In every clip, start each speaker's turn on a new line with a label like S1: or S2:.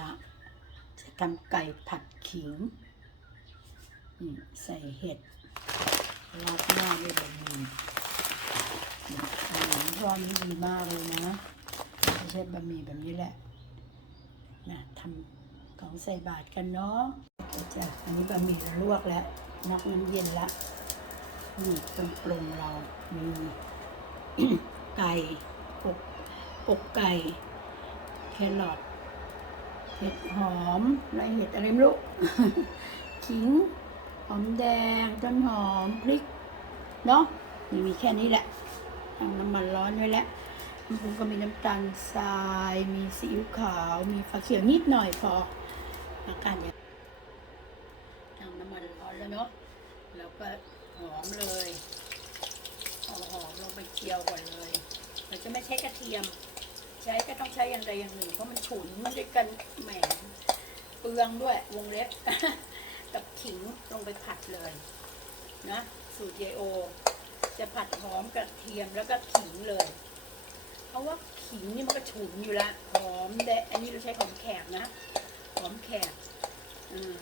S1: ละจะทำไก่ผัดขิงใส่เห็ดราดหน้าด้วยบะหมี่อาหารรอบนี้ดีมากเลยนะไม่ใช่บะหมี่แบบนี้แหละนะทำของใส่บาตรกันเนาะจะอันนี้บะหมี่เราลวกแล้วนักน้ำเย็นละนี่ตรงปรุงเรามีไก่อกอกไก่แครอท เห็ดหอมและเห็ดอะไรไม่รู้ขิง หอมแดง ต้นหอม พริก เนาะนี่มีแค่นี้แหละทำน้ำมันร้อนไว้แล้วน้ำปรุงก็มีน้ำตาลทราย มีซีอิ๊วขาว มีฝาเขียวนิดหน่อยพออาการอย่างทำน้ำมันร้อนแล้วเนาะ แล้วก็หอมเลยเอาหอมลงไปเจียวก่อนเลย เราจะไม่ใช้กระเทียม ใช้ก็ต้องใช้อย่างใดอย่างหนึ่งเพราะมันฉุนมันด้วยกันแหมเปลืองด้วยวงเล็บ กับขิงลงไปผัดเลยนะสูตรเยโอ จะผัดหอมกระเทียมแล้วก็ขิงเลย เพราะว่าขิงนี่มันก็ฉุนอยู่ล้วหอมแดงอันนี้เราใช้หอมแขกนะหอมแขกอืม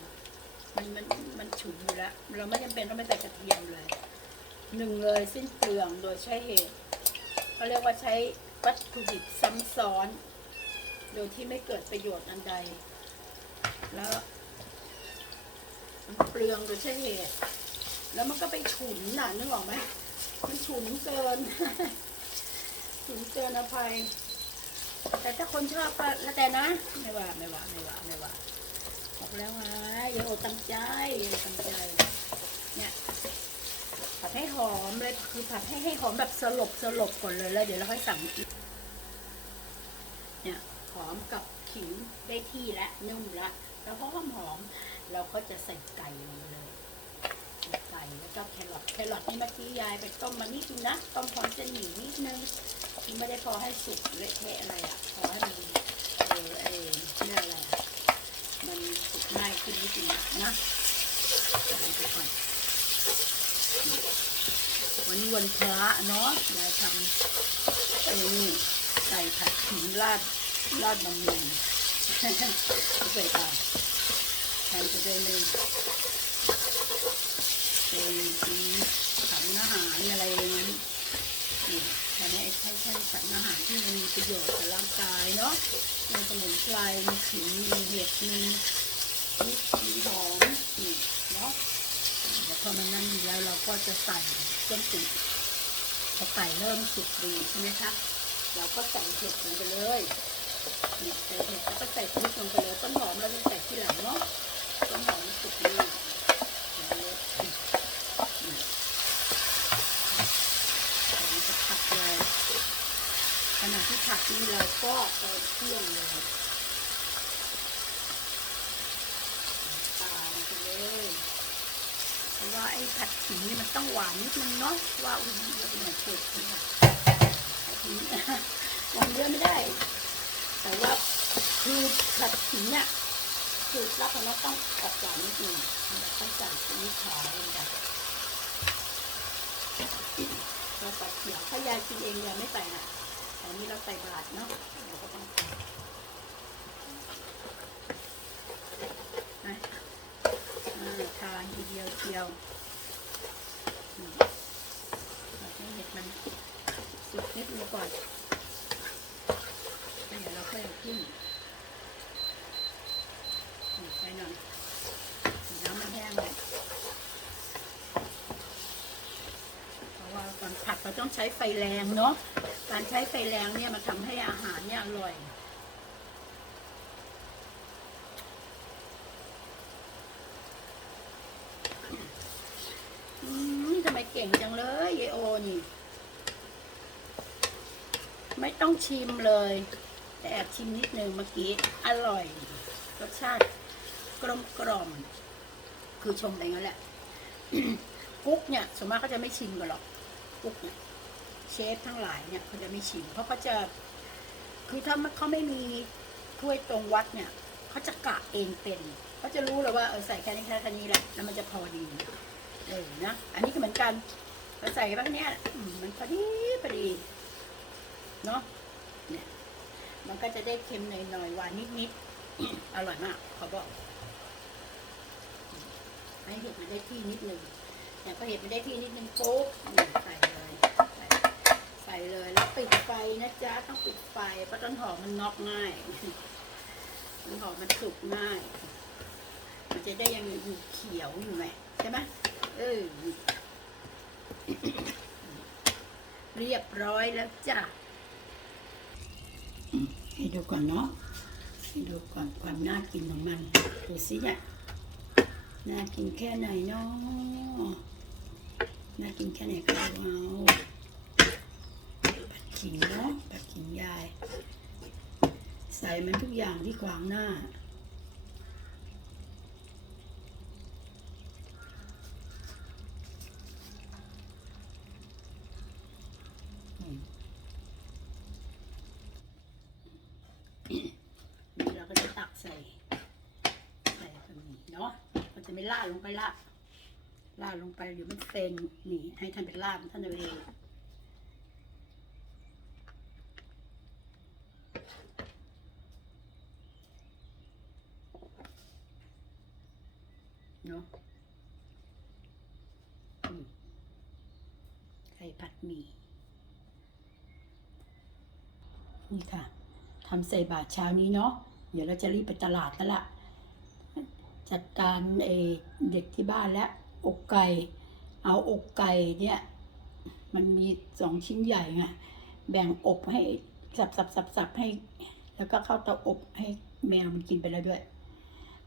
S1: มันมันมันฉุนอยู่ล้วเราไม่จำเป็นต้องไปใส่กระเทียมเลยหนึ่งเลยสิ้นเปลืองโดยใช้เหตุเขาเรียกว่าใช้ วัตถุดิบซ้ำซ้อน โดยที่ไม่เกิดประโยชน์อันใด แล้วมันเปลืองโดยใช้เหตุ แล้วมันก็ไปฉุนน่ะนึกออกไหมมันฉุนเกิน ฉุนเกินอภัย แต่ถ้าคนชอบก็แล้วแต่นะ ไม่ว่าไม่ว่าไม่ว่าไม่ว่าบอกแล้วไงอย่าอดตั้งใจอย่าตั้งใจ เนี่ยผัดให้หอมเลยคือผัดให้ให้หอมแบบสลบสลบก่อนเลยแล้วเดี๋ยวเราค่อยสั่งอีก กับขิงได้ที่และนุ่มละแล้วหอมหอมเราก็จะใส่ไก่ลงไปเลยใส่ไก่แล้วก็แครอทแครอทนี่เมื่อกี้ยายไปต้มมานิดนึงนะต้มพร้อมเส้นหมี่นิดนึงไม่ได้พอให้สุกเละเทะอะไรอะพอให้มันเออเออเรียอะไรมันสุกง่ายขึ้นนิดนึงนะใส่ไปก่อนวันนี้วันพระเนาะยายทำไอ้นี่ไก่ผัดขิงราด ราดบะหมี่ใส่ไปใครจะได้เลยเป็นกินสันอาหารอะไรอย่างนั้นนี่แค่นี้ใช่ใช่สันอาหารที่มันมีประโยชน์ต่อร่างกายเนาะมีสมุนไพรมีขิงมีเห็ดมีพริกมีหอมนี่เนาะแล้วพอมันนั่นอยู่แล้วเราก็จะใส่เครื่องปรุงพอไก่เริ่มสุกดีใช่ไหมคะเราก็ใส่เห็ดลงไปเลย ใส่เห็ดแล้วก็ใส่พริกลงไปเลยต้นหอมเราจะใส่ทีหลังเนาะต้นหอมสุกดีเราจะผัดเลยขณะที่ผัดนี่เราก็เติมเครื่องเลยตาลงไปเลยเพราะว่าไอ้ผัดขิงนี่มันต้องหวานนิดนึงเนาะว่าอุ้ยเราเป็นหน่อยเผ็ดนะคะผัดขิงวางเยอะไม่ได้ แต่ว่าคือผัดขิงเนี่ยคือรับของเราต้องออกหวานนิดนึงเราต้องใส่ซีอิ๊วขาวลงไปเราใส่เขียวถ้ายายกินเองยายไม่ใส่นะแต่นี้เราใส่บาทเนาะเราก็ต้องทานทีเดียวเดียวให้เห็ดมันสุกนิดนึงก่อน ใส่หกิ้นใส่หน่อยน้ำมันแห้งเลยเพราะว่าก่อนผัดเราต้องใช้ไฟแรงเนาะการใช้ไฟแรงเนี่ยมันทำให้อาหารเนี่ยอร่อยทำไมเก่งจังเลยยายโอนี่ ไม่ต้องชิมเลย แต่แอบชิมนิดนึงเมื่อกี้ อร่อย รสชาติกลมกล่อม คือชมไปงั้นแหละ กุ๊กเนี่ยส่วนมากเขาจะไม่ชิมกันหรอก กุ๊กเนี่ยเชฟทั้งหลายเนี่ยเขาจะไม่ชิม เพราะเขาจะ คือถ้าเขาไม่มีถ้วยตรงวัดเนี่ยเขาจะกะเองเป็นเขาจะรู้เลยว่าเออใส่แค่นี้แค่แค่นี้แหละแล้วมันจะพอดีเออนะอันนี้ก็เหมือนกันเราใส่บ้างเนี้ยมันพอดีพอดีเนาะเนี่ย มันก็จะได้เค็มหน่อยๆหวานนิดๆ อร่อยมากเขาบอกให้เห็ดมันได้ที่นิดนึงแต่พอเห็ดมันได้ที่นิดนึงปุ๊บใส่เลยใส่ใส่เลยแล้วปิดไฟนะจ๊ะต้องปิดไฟเพราะต้นหอมมันน็อกง่ายต้นหอมมันสุกง่าย มันจะได้ยังอยู่เขียวอยู่ไหมใช่ไหมเออเรียบร้อยแล้วจ้ะ ให้ดูก่อนเนาะให้ดูก่อนความน่ากินของมันดูสิเนี่ยน่ากินแค่ไหนเนาะน่ากินแค่ไหนก็เอาผัดขิงเนาะผัดขิงยาย ใส่มันทุกอย่างที่ขวางหน้า นี่เราก็จะตักใส่ ใส่แบบนี้เนาะมันจะ ไม่ลาดลงไปละลาดลงไปเดี๋ยวมันเซ็งนี่ ให้ท่านเป็นลาดท่านเอาเองเนาะไข่ผัดหมี่นี่ค่ะทำใส่บาทเช้านี้เนาะเดี๋ยวเราจะรีบไปตลาดแล้วล่ะ จัดการเออเด็กที่บ้านแล้วอกไก่ เอาอกไก่เนี่ยมันมีสองชิ้นใหญ่ไงแบ่งอบให้สับสับสับสับให้ แล้วก็เข้าเตาอบให้แมวมันกินไปแล้วด้วย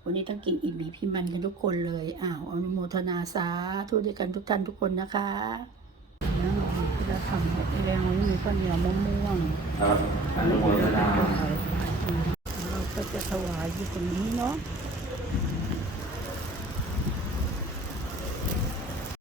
S1: วันนี้ต้องกินอิ่มหมีพิมันกันทุกคนเลยอ้าวอนุโมทนาสาธุด้วยกันทุกท่านทุกคนนะคะแล้วเราทำหมดแล้วนี่มีข้าวเหนียวมะม่วง
S2: ครับอนุโมทนา
S1: เราก็จะถวายอยู่ตรงนี้เนาะ